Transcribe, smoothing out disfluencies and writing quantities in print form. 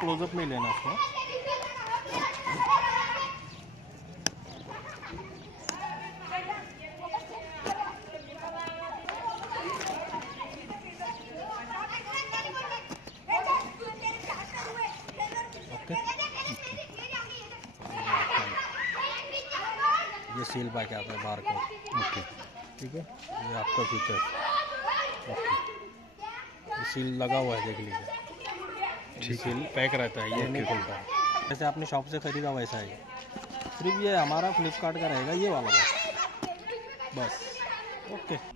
क्लोजअप में लेना उसको। ये सील पैक आता है बार कोड। ओके ठीक है, ये आपका फीचर। ओके, ये सील लगा हुआ है, देख लीजिए। ये सील पैक रहता है, ये नहीं खुलता है। जैसे आपने शॉप से ख़रीदा वैसा ही, सिर्फ ये हमारा फ्लिपकार्ट का रहेगा ये वाला बस। ओके।